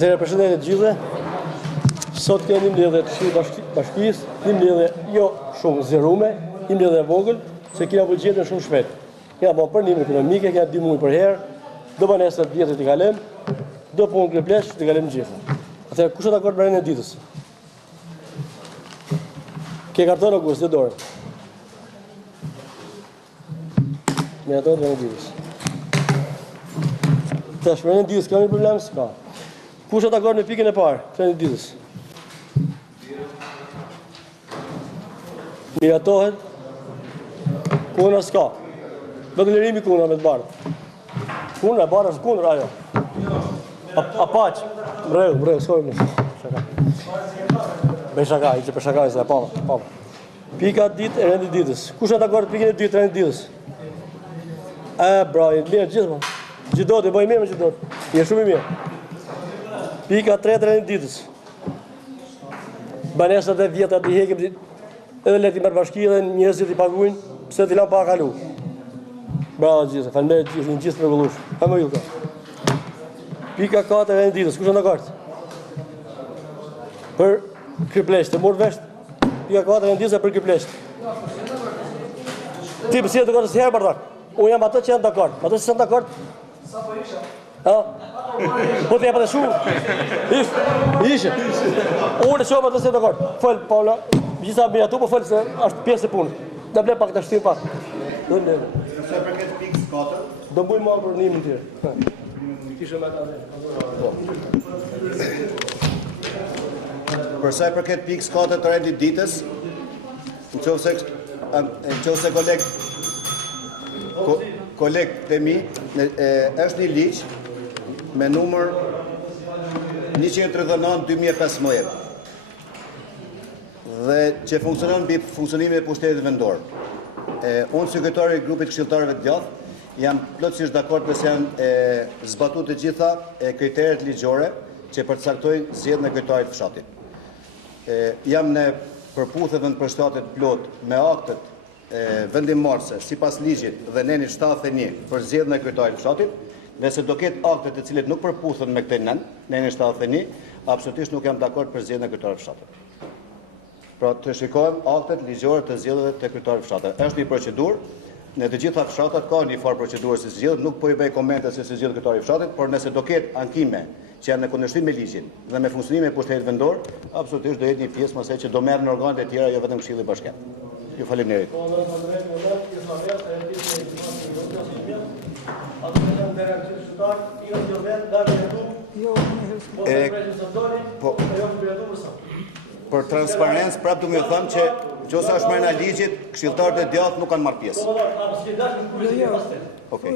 Atëherë përshëndetje të gjithëve. Sot kemi një mbledhje të Këshillit Bashkisë, një mbledhje jo shumë zgjerume, një mbledhje e vogël, se kena buxhetin shumë shpejt. Kena bën përnime ekonomike, kena 2 muaj për herë, do bën nesër vjetët i kalem, do punë kriplesh të kalem gjithë. Atëherë kush është dakord me rendin e ditës? Ke karton August, dhe dorë. Me ato të rendin e ditës. Tash me rendin e ditës, ka një problem s'ka. Kush është dakord me pikën e parë, të rendin e ditës? Miratohet. Kuna s'ka. Do të lërimi kuna me të bardhë. Kuna, bardhë është kundër ajo. A paq. Breu, s'kojmë në. Shaka. Be shaka, i që për shaka i se, pa. Pika ditë e rendit ditës. Kush është dakord pikën e dytë e rendit ditës? Mirë, gjithë, man. Gjithdot, e bëj mirë me gjithdot. Je shumë i mirë. Pika 3 e rendit ditës. Banesat e vjetat i hekim edhe leti mërë bashki dhe njerëzit i paguajnë, pse t'i lanë pa kalu. Bravo gjithë, falënderit gjithë, një gjithë të rregullush. Hajmo Ilka. Pika 4 e rendit ditës, kush është dakord? Për kryplesht, të murë vesht. Pika 4 e rendit ditës e për kryplesht. Ti përsi e të dakord si herë bërdak. Unë jam ato që janë dakord. Ato që janë dakord? Sa po isha? Po të jepët e shumë? Ishe. Unë e shumë ato që janë dakord. Fëllë, Paula. Gjitha me ato po fal se është pjesë e punës. Da ble pak të shtim pak. Do ne. Sa përket pikës 4, do bëjmë më për nimin tjetër. Kishe me ata. për sa i përket pikës 4 të rendit ditës, nëse kolegë të mi, është një ligj me numër 139/2015. Dhe që funksionon mbi funksionimin e pushtetit vendor. Unë sekretari i grupit këshilltarëve të djathtë jam plotësisht dakord nëse janë zbatuar të gjitha kriteret ligjore që përcaktojnë zgjedhjen e kryetarit të fshatit. Jam në përputhje dhe në përshtatje plot me aktet vendimmarrëse sipas ligjit dhe nenit 71 për zgjedhjen e kryetarit të fshatit. Nëse do ketë akte të cilët nuk përputhen me këtë nenin 71, absolutisht nuk jam dakord për zgjedhjen e kryetarit të fshatit. Pra të shikojmë aktet ligjore të zgjedhjeve të kryetarit të fshatit. Është një procedurë, në të gjitha fshatat ka një farë procedurë si zgjedhjet, nuk po i bëj komente se si zgjedhet kryetari i fshatit, por nëse do ketë ankime që janë në kundërshtim me ligjin dhe me funksionimin e pushtetit vendor, absolutisht do jetë një pjesë mëse që do merren në organet e tjera, jo vetëm Këshilli Bashkiak. Ju faleminderit. Për transparencë, prapë du më thëmë që nëse është marrë nga ligjit, këshilltarët e djathtë nuk kanë marrë pjesë. Okej.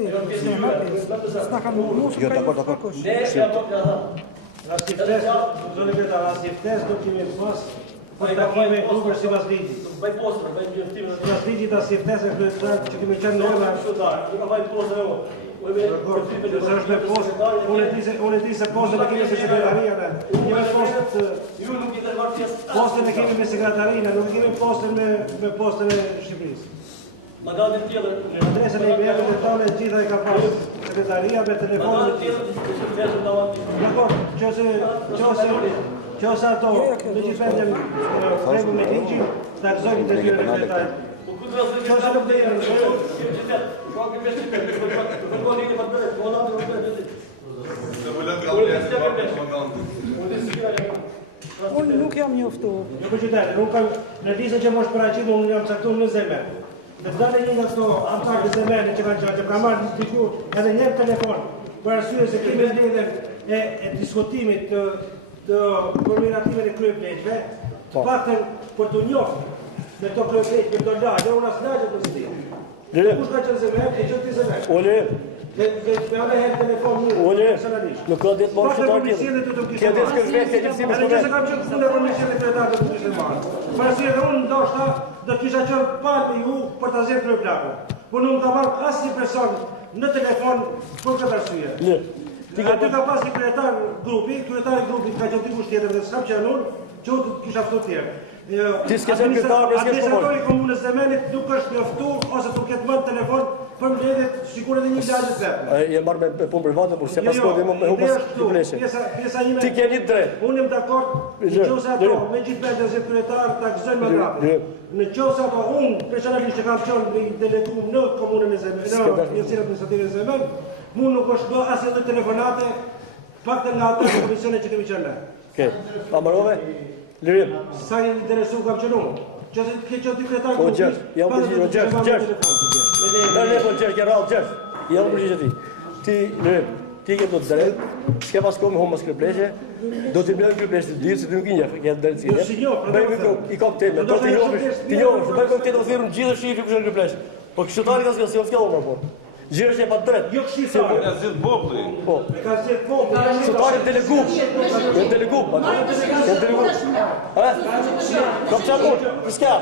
Jo, dakord. Për takime grupër sipas ligjit. Bëj postër, bëj njoftim. Sipas ligjit as siftesa kryetare që kemi qenë në orë këshilltar. Nuk ka bëj postër unë. Unë di se postën e kemi me sekretarinë. Ju nuk jeni marrë pjesë. Postën e kemi me sekretarinë, nuk kemi postën me postën e Shqipërisë. Mandatin tjetër, adresën e e-mailit e tonë gjitha e ka pasur sekretaria me telefonin e tij. Dakor, Qose ato, me gjithë vendem rregull me ligjin, ta gëzojnë të tyre sekretarit. Qose nuk dhe jenë, Unë nuk jam njoftu. Nuk e qytetë, nuk kam në listën që mosh paraqitur, unë jam caktuar në zemër. Dhe të dalë një nga këto antarë të zemërë që ka marrë diku edhe një telefon, për arsye se kemi mbledhjen e diskutimit të kombinative të kryepleqve, paktën për të njoftë me këto kryepleqve do lajë, unë as lajë të stil. Kush ka qenë zemër, e qënë ti zemër. Ole. Dhe me herë telefon mu, personalisht. Nuk ka ditë marrë qëtarë tjetër. Kjo ditë s'kërshmet, kjo gjithësi me Edhe nëse kam qënë fundë e komisionin e kryetarë të kështë e marrë. Për arsye dhe unë ndoshta do kisha qenë parë me ju për të zgjedhur kryeplakun. Por nuk ka marrë asnjë person në telefon për këtë arsye. Aty ka pas një kryetari grupit ka qenë dikush tjetër dhe s'kam qenë unë, që unë kisha ftuar tjerë. Ti s'ke qenë kryetar, s'ke shkuar. Administratori i komunës Zemenit nuk është njoftuar ose nuk ketë më në telefon për mbledhjet, sikur edhe një lagje vetë. Je marrë me punë private, por se pas kodë me humbës pleshe. Ti ke një drejt. Unë jam dakord, nëse ato me gjithë vendin e kryetar ta gëzojnë më gratë. Nëse ato unë personalisht që kam qenë i deleguar në komunën e Zemrës, në Njësinë Administrative e Zemrës, mu nuk është do asnjë lloj telefonate paktën nga ato komisione që kemi qenë ne. Okej. Pa marrove? Lirim. Sa i interesu kam qenë unë. Qëse ke qenë ty kryetar Po Gjergj, jam përgjigjë Gjergj. Ne po Gjergj, ke rallë Gjergj. Jam përgjigjë ti. Ti Lirim, ti ke do të drejt, s'ke pas kohë me humbës kryepleshe, do t'i mbledh kryepleshe të dirë se ti nuk i njeh, ke drejt si. Bëj i koktel, do të njohësh, bëj koktel do thirrën gjithë shifi kush janë kryepleshe. Po këshilltari ka s'ka po. Gjergj e pa drejt. Jo këshilltari. Ka zgjidh populli. Po. Ka zgjedh populli. Këshilltari delegu. Delegu. Ha? Kom çapo, s'ka.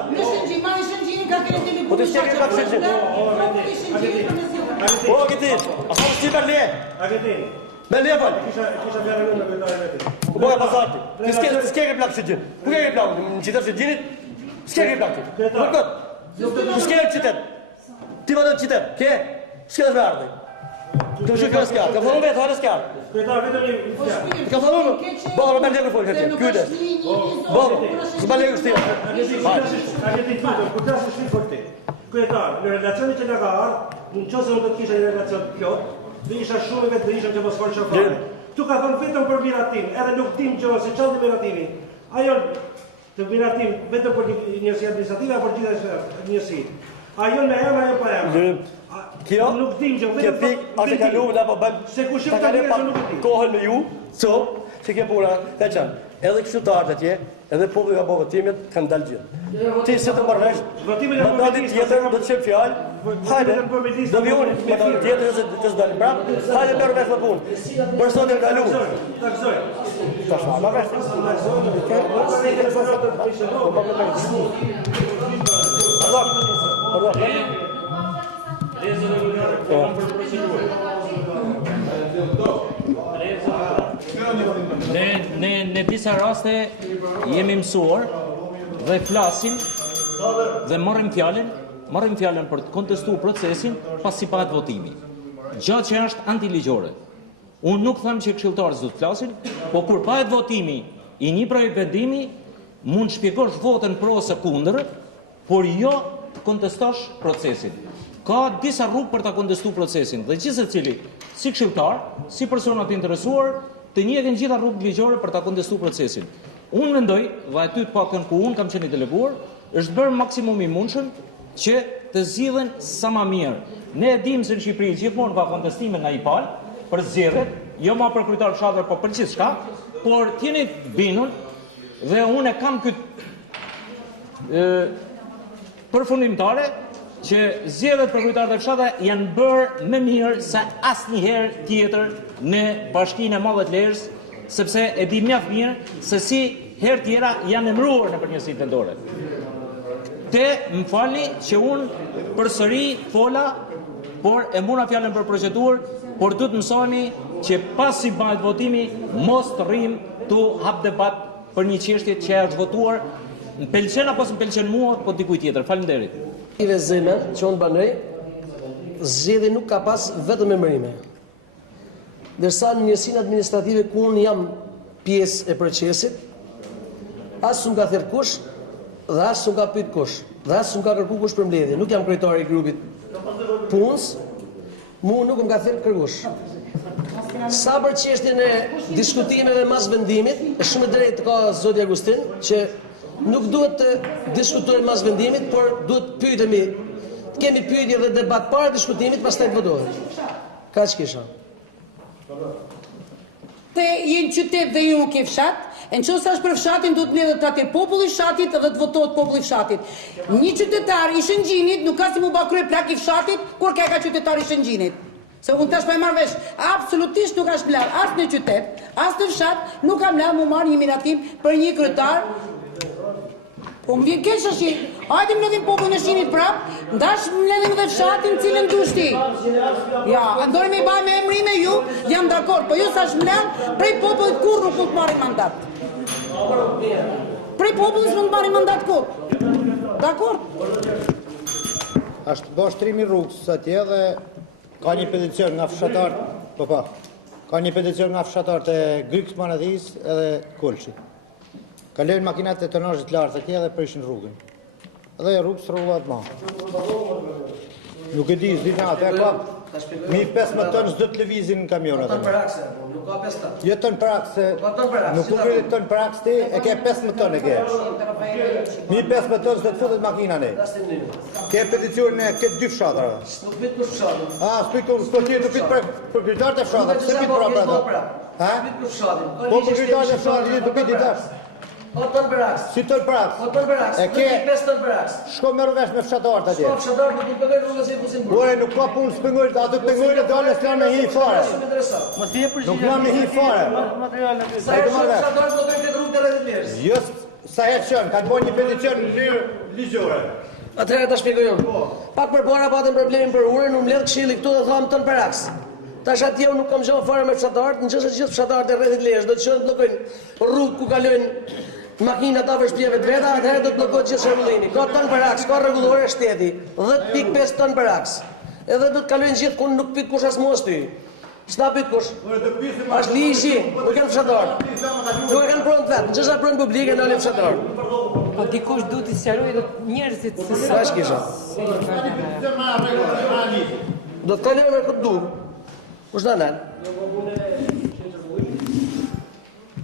Po të shkëngë pak se. Po gjetë. A ka si bërle? A gjetë. Bërle fal. Kisha fjalën unë me kryetar vetë. Po ja pasati. Ti s'ke plak se gjin. Ku ke plak? Në qytet të gjinit? S'ke plak. Po kot. S'ke qytet. Ti vado në qytet. Ke? S'ke vardë. Të shkoj s'ka. Ka thonë vetë, hale s'ka. Kryetar vetëm një fjalë. Ka thonë. Bora me lëngë fol këtë. Kujdes. Bora. S'ma lëngë shtip. A gjetë tutë, kur ta shih forte. Kryetar, në relacionin që na ka ardhur, nëse unë do të kisha një relacion plot, do isha shumë vetë do isha që mos fol çfarë. Tu ka thënë vetëm për miratim, edhe nuk dim që ose çfarë miratimi. Ajo të miratim vetëm për njësi administrative apo gjithashtu njësi. Ajo në emër ajo pa emër. Kjo nuk dim që vetëm pik atë kaluam apo bën se kush është tani nuk e di. Kohën me ju, se ke puna, ka qenë. Edhe këshilltarët atje, edhe populli ka bërë votimet, kanë dalë gjithë. Ti se të marrësh votimin e mandatit tjetër do të çep fjalë. Hajde. Do vi unë mandatin tjetër se të s'dalë prap. Hajde merr vesh me punë. Për sot e kaluam. Taksoj. Tash ma vesh. Në disa raste jemi mësuar dhe flasim dhe marrim fjalën për të kontestuar procesin pasi pahet votimi. Gjatë që është antiligjore. Unë nuk them që këshilltarët do të flasin, po kur pahet votimi i një projekt vendimi, mund shpjegosh votën pro ose kundër, por jo të kontestosh procesin. Ka disa rrugë për ta kontestuar procesin dhe gjithsecili, si këshilltar, si persona të interesuar, të njehen gjitha rrugët ligjore për ta kontestuar procesin. Unë mendoj, dhe aty të paktën ku unë kam qenë i deleguar, është bërë maksimum i mundshëm që të zgjidhen sa më mirë. Ne e dimë se në Shqipëri gjithmonë ka kontestime nga IPAL për zgjedhjet, jo më për kryetar fshatër, por për gjithçka, por t'jeni bindur dhe unë kam këtë përfundimtare që zgjedhjet për kryetarët e fshatëve janë bërë më mirë se asnjëherë tjetër në Bashkinë e Madhe të Lezhës, sepse e di mjaft mirë se si herë tjera janë emëruar në përgjithësi vendore. Te më falni që unë përsëri fola, por e mbuna fjalën për procedurë, por du të mësoni që pasi bëhet votimi, mos të rrim të hap debat për një çështje që është votuar, më pëlqen apo s'm pëlqen mua, po dikujt tjetër. Faleminderit. Ive Zemen, që unë banej, zgjedhje nuk ka pas vetëm emërime. Dërsa në njësinë administrative ku unë jam pjesë e procesit, asë nuk ka thirr kush, dhe asë nuk ka pyet kush, dhe asë nuk ka kërku kush për mbledhje. Nuk jam kryetari i grupit punës, mu nuk më ka thirr kërkush. Sa për çështjen e diskutimeve mas vendimit, është shumë e drejtë ka zoti Agustin, që nuk duhet të diskutojmë mas vendimit, por duhet pyetemi, të kemi pyetje dhe debat para diskutimit, pastaj të votohet. Kaq kisha. Te jenë qytet dhe ju nuk e fshat, e në qësa është për fshatin, du të mbledhet atë populli fshatit dhe të votohet populli fshatit. Një qytetar i Shëngjinit nuk ka si mu bakryej plak i fshatit, kur ka qytetar i Shëngjinit. Se unë tash pa e marrë vesh, absolutisht nuk është mbledh as në qytet, as në fshat, nuk ka mbledh mu marrë një miratim për një kryetar. Po më vjen keq tash. Hajde mbledhim popullin e Shqinit prap, ndash mbledhim dhe fshatin cilën dushti. Ja, ndori me baj me emrime ju, jam dakord, po ju sa shmbledh prej popullit kur nuk mund të marrin mandat. Prej popullit s'mund të marrin mandat kur. Dakord? është bërë shtrimi rrugës atje dhe ka një peticion nga fshatarët, ka një peticion nga fshatarët e Grykës Manadhis edhe Kolçit. Kalojnë makinat e tonazhit lartë atje dhe prishin rrugën. Dhe rrugës rrugët ma. Nuk e di, zdi nga, atë e ka 1.500 tonë s'do të lëvizin në kamionat. Ton për akse, nuk ka 5 tonë. Jo ton për akse, nuk u kërë ton për akse ti, e ke 15 tonë e ke. 1.500 tonë s'do të futet makina ne. Ke peticionin e ke 2 fshatrave. Nuk pit për fshatin. S'po ti nuk pit për kryetarët e fshatrat, se pit për ata. Pit për fshatin. Po për kryetarët e fshatrat nuk pit i tash. O ton për akse. Si ton për akse? O ton për akse. E ke 5 ton për akse. Shko merr vesh me fshatarët atje. Shko fshatarët nuk i pëgoj rrugës e pusin burë. Ore, nuk ka punë s'pëngojnë, ato të pëngojnë e dalë s'ka me hi fare. Nuk ka me hi fare. Sa e shumë fshatarët do të këtë rrugë të rrëdit njerës. Jo, sa e qënë, ka të bojnë një peticion në ligjore. Atëherë ta shpjegoj unë. Pak përpara patëm problemin për urën, u mbledh këshilli këtu dhe thamë ton për akse. Tash atje unë nuk kam gjohë fare me fshatarët, në qëse gjithë fshatarët e rrëdit njerës do të qënë të blokojnë rrugë ku kalojnë makinat afër shtëpive të veta, atëherë do të bllokohet gjithë shembullimi. Ka ton për aks, ka rregullore shteti, 10.5 ton për aks. Edhe do të kalojnë gjithë ku nuk pik kush as mos ty. S'ta pik kush. Është ligji, nuk kanë fshatar. Nuk e kanë pronë vet, nëse pronë publike ndalën fshatar. Po dikush duhet të sqarojë njerëzit se sa është kisha. Do të kalojnë me këtë dur. Kush do nal?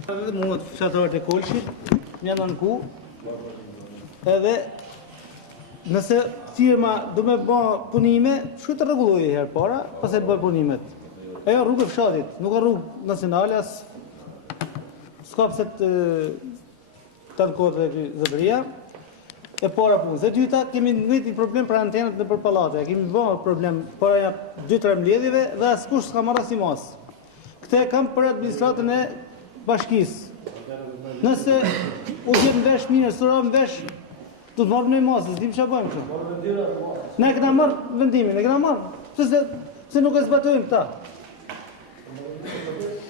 Edhe mua fshatarët e Kolçit, më janë ku, edhe nëse firma do me bë punime, shku të rregullojë herë para, pastaj bëj punimet. Ajo rrugë e fshatit, nuk ka rrugë nacionale as s'ka pse të ankohet zotëria. E para punë. Dhe dyta, kemi një problem për antenat në për pallate. Kemi bërë problem para 2-3 mbledhjeve dhe askush s'ka marrë si mas. Këtë kam për administratën e bashkisë. Nëse u gjetë në vesh mirë, sëra në vesh, du të marrë në i masë, s'dim që bëjmë që. Ne këna marrë vendimin, ne këna marrë, pëse nuk e zbatojmë këta.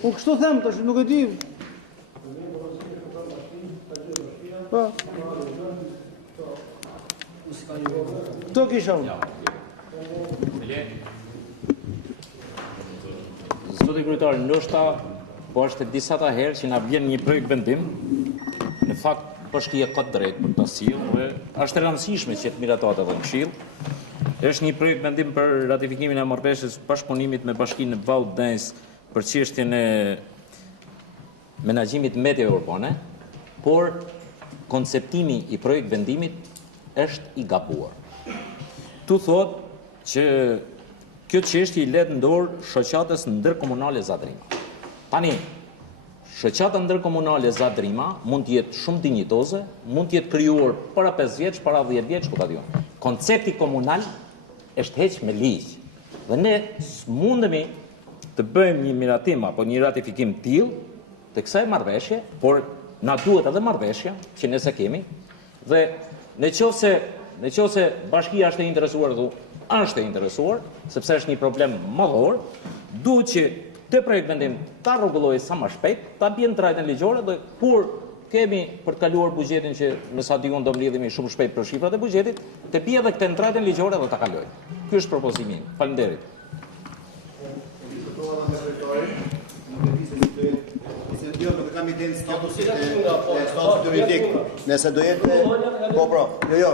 Unë kështu themë të shumë, nuk e di. Pa. Këto kisha unë. Zoti kryetar, ndoshta po është disa ta herë që na vjen një projekt vendim, në fakt bashkia ka drejt për ta sjellë dhe është e rëndësishme që të miratohet edhe në Këshill. Është një projekt vendim për ratifikimin e marrëveshjes bashkëpunimit me Bashkinë e Vallë Gdańsk për çështjen e menaxhimit meteo urbane, por konceptimi i projekt vendimit është i gabuar. Tu thot që kjo çështje i let në dorë shoqatës ndërkomunale Zadrima. Tani, shoqata ndërkomunale Zadrima mund të jetë shumë dinjitoze, mund të jetë krijuar para 5 vjeç, para 10 vjeç, ku ta diun. Koncepti komunal është heq me ligj. Dhe ne mundemi të bëjmë një miratim apo një ratifikim tillë të kësaj marrëveshje, por na duhet edhe marrëveshja që ne se kemi. Dhe nëse bashkia është e interesuar është e interesuar, sepse është një problem madhor, duhet që të projekt vendim ta rregullojë sa më shpejt, ta bjen trajtën ligjore dhe kur kemi për të kaluar buxhetin që në sa diun do mlidhemi shumë shpejt për shifrat e buxhetit, të bie edhe këtë trajtën ligjore dhe ta kalojë. Ky është propozimi im. Faleminderit. Jo, nuk kam idenë status juridik. Nëse do jetë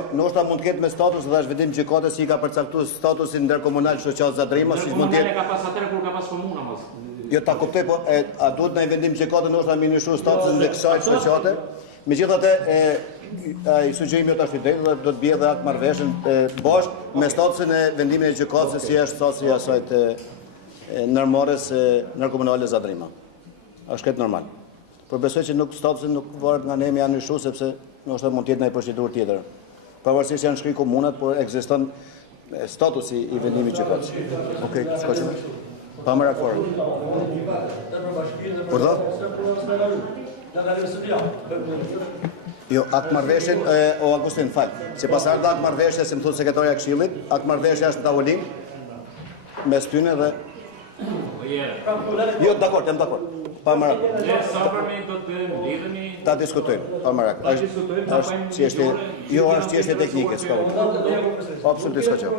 ndoshta mund të ketë me status dhe është vendim gjykatës që i ka përcaktuar statusin ndërkomunal shoqatë Zadrima, siç mund të jetë. Ka pas atëherë kur ka pas komuna mos. Jo, ta kuptoj, po a duhet ndaj vendim gjykatë ndoshta me nishu statusin e kësaj shoqate? Megjithatë, ai sugjerimi jot është i drejtë dhe do të bie edhe akt marrëveshje bashkë me statusin e vendimit e gjykatës si është statusi i asaj të ndërmarrjes ndërkomunale Zadrima. Është këtë normal. Por besoj që statusi nuk varet nga ne janë nishu sepse ndoshta mund të jetë në një procedurë tjetër. Pavarësisht janë shkruar komunat, por ekziston statusi i vendimit gjykatës. Okej, s'ka çfarë. Pa më rakfore. Por do? Jo, akt marrëveshje o Agustin fal. Sipas ardha akt marrëveshje, si më thotë sekretarja e Këshillit, akt marrëveshja është në tavolinë mes tyne dhe Jo, dakord, jam dakord. Pa marak. Ne sa përmi do të lidhemi. Ta diskutojmë, pa marak. Është çështje, jo është çështje teknike, s'ka vërtet. Po absolutisht s'ka qenë.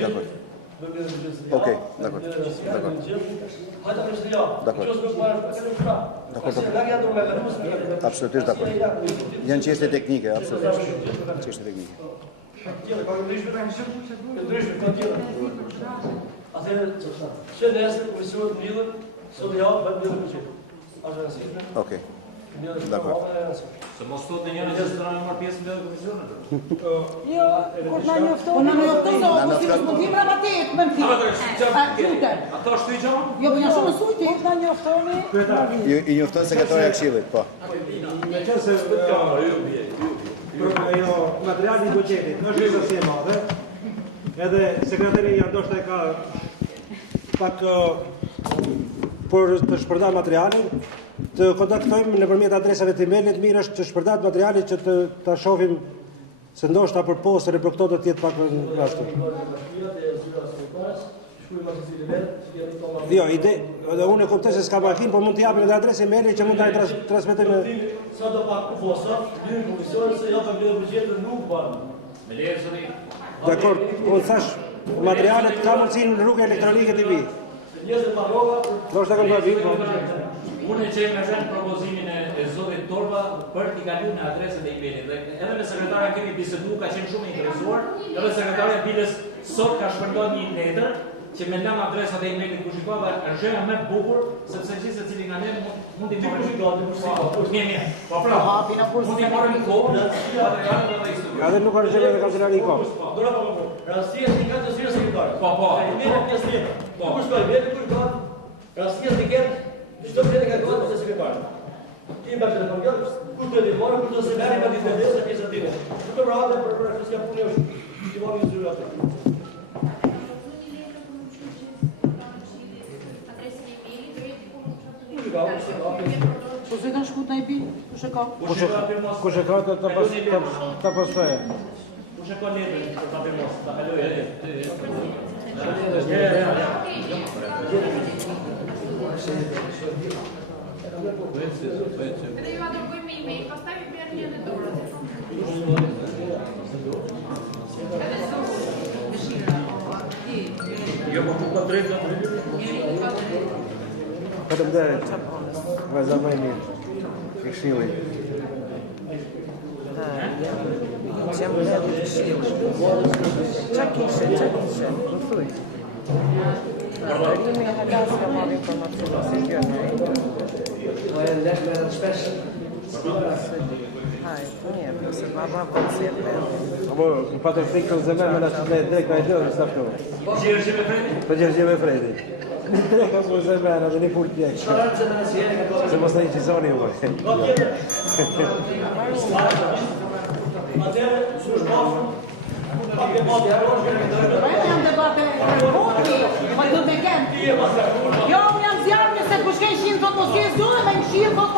Dakor. Okej, dakor. Absolutisht dakor. Janë çështje teknike, absolutisht. Çështje teknike. Okej. Dakor. Se mos thotë njëra që s'ka marrë pjesë në komisionin. Jo, kur na njofton, mos i mundim rabatet, më thënë. Ato shtyjë gjë? Jo, po janë shumë mësuti. Na njoftoni. I njofton sekretarja e Këshillit, po. Me qenë se materiali i buqetit është gjithë e madhe, edhe sekretarja ndoshta e ka pak për të shpërndar materialin, të kontaktojmë nëpërmjet adresave të email-it, mirë është të shpërndat materialin që ta shohim se ndoshta për postën e për këto do të jetë pak ashtu. Jo, ide, unë e kuptoj se s'ka makinë, por mund të japim edhe adresë email-it që mund ta transmetojmë. Sa do pak posa, një komisionin se japëm një buxhetin nuk ban. Me leje zoti. Dakor, unë thash, materialet ka mundësinë në rrugë elektronike të vi. Njerëzit pa rroga. Do të kam vit, po. Unë e qenë me zhenë propozimin e zotit Torba për t'i kalu në adresën e email-it. Dhe edhe me sekretarja kemi bisedu, ka qenë shumë interesuar, edhe sekretarja Biles sot ka shpërndon një letër që me lanë adresat e email-it ku shikoj dhe është gjëja më e bukur, sepse gjithë secili nga ne mund t'i marrim mirë. Po pra, mund t'i marrim kohë, materialet dhe historinë. Edhe nuk është gjëja e kancelari kohë. Rastia si ka të zyrë sekretar. Po. Mirë pjesë tjetër. Kur shkoj, vetë kur ka rastia si ketë çdo vjetë ka gjatë të sekretar. Ti më bëhet telefon gjatë, kur të marrë kur të se merri me diferencë pjesë tjetër. Nuk e vrave për rastia punë është. Ti voni zyrë atë. Po se kanë shkut në IP? Kush e ka? Kush e ka ta postoje. Kush e ka letën për ta firmos, ta kaloj edhe. Edhe ju adërgojmë email, pastaj vi bjerë një në dorë. Edhe zonë, dëshira. Jo, po ku ka drejt në Vetëm dhe vajza më e mirë. I Këshillit. Që më edhe të shilë. Qa kishe, më thuj. Rimi e hakas ka marrë informacion, si gjërë. Haj, mirë, nëse ma ba vëndësir me. Apo, në patër frikë të zemen, me nështë me drejt ka e gjërë, në stafto. Gjergje me Fredi? Po Gjergje me Fredi. Në drejt ka së zemen, edhe një full pjekë. Se mos në i qizoni u bërë. Atëherë, s'u shbafën. Janë debate rëpoti, ma do me kemë. Jo, unë jam zjarë, nëse të pushkej shimë, thot mos kje zdo dhe me në shimë,